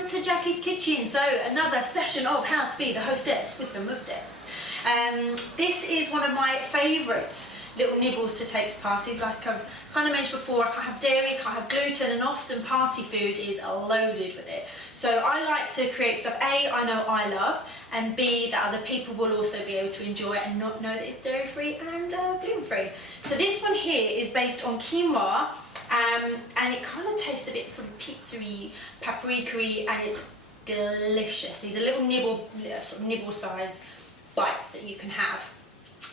welcome to Jackie's Kitchen. So another session of how to be the hostess with the mostess. This is one of my favourite little nibbles to take to parties. Like I've kind of mentioned before, I can't have dairy, can't have gluten, and often party food is loaded with it. So I like to create stuff A, I know I love, and B, that other people will also be able to enjoy it and not know that it's dairy free and gluten free. So this one here is based on quinoa. And it kind of tastes a bit sort of pizza-y, paprika-y, and it's delicious. These are little sort of nibble size bites that you can have.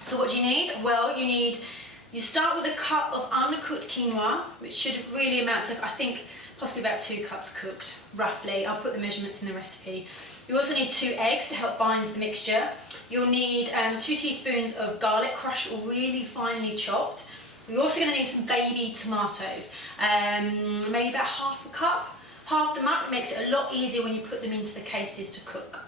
So what do you need? Well, you start with a cup of uncooked quinoa, which should really amount to, I think, possibly about 2 cups cooked, roughly. I'll put the measurements in the recipe. You also need 2 eggs to help bind the mixture. You'll need 2 teaspoons of garlic, crushed or really finely chopped. You're also going to need some baby tomatoes, maybe about half a cup. Halve them up, it makes it a lot easier when you put them into the cases to cook.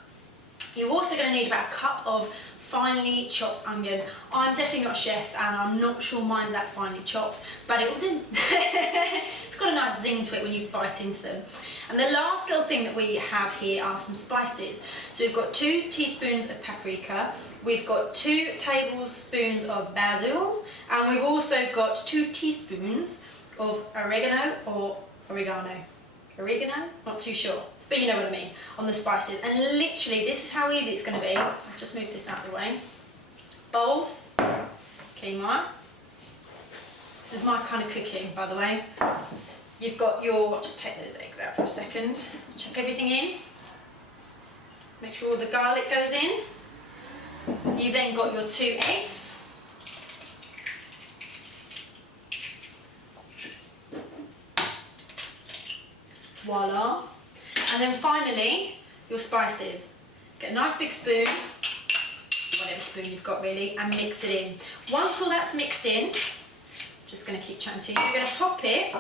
You're also going to need about a cup of finely chopped onion. I'm definitely not a chef and I'm not sure mine's that finely chopped, but it will do. It's got a nice zing to it when you bite into them. And the last little thing that we have here are some spices. So we've got 2 teaspoons of paprika, we've got 2 tablespoons of basil, and we've also got 2 teaspoons of oregano or oregano. Oregano? Not too sure, but you know what I mean, on the spices. And literally, this is how easy it's going to be. I'll just move this out of the way. Bowl, quinoa. This is my kind of cooking, by the way. You've got your, just take those eggs out for a second. Chuck everything in. Make sure all the garlic goes in. You've then got your 2 eggs. Voila. And then finally, your spices. Get a nice big spoon, whatever spoon you've got really, and mix it in. Once all that's mixed in, just going to keep chatting to you, you're going to pop it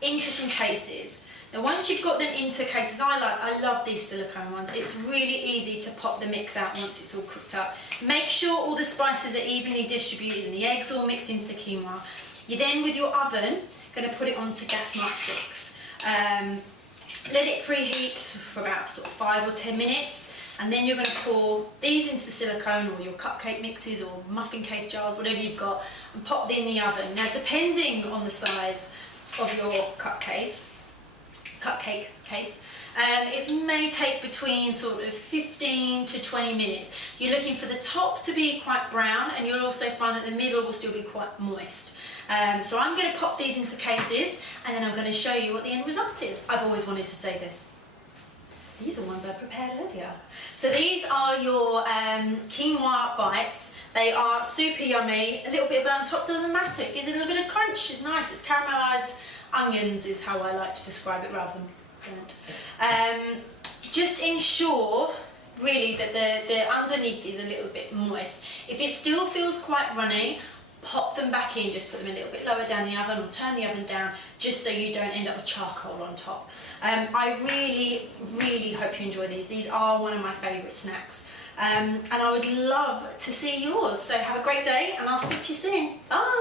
into some cases. Now once you've got them into cases, I love these silicone ones. It's really easy to pop the mix out once it's all cooked up. Make sure all the spices are evenly distributed and the eggs all mixed into the quinoa. You're then with your oven going to put it onto gas mark 6. Let it preheat for about sort of 5 or 10 minutes, and then you're going to pour these into the silicone or your cupcake mixes or muffin case jars, whatever you've got, and pop them in the oven. Now depending on the size of your cupcake case, it may take between sort of 15 to 20 minutes. You're looking for the top to be quite brown, and you'll also find that the middle will still be quite moist. So I'm going to pop these into the cases, and then I'm going to show you what the end result is. I've always wanted to say this. These are ones I prepared earlier. So these are your quinoa bites. They are super yummy. A little bit of burnt top doesn't matter. It gives it a little bit of crunch. It's nice. It's caramelised onions is how I like to describe it rather than burnt. Just ensure really that the underneath is a little bit moist. If it still feels quite runny, pop them back in, just put them a little bit lower down the oven or turn the oven down just so you don't end up with charcoal on top. I really, really hope you enjoy these. These are one of my favourite snacks. And I would love to see yours. So have a great day and I'll speak to you soon. Bye!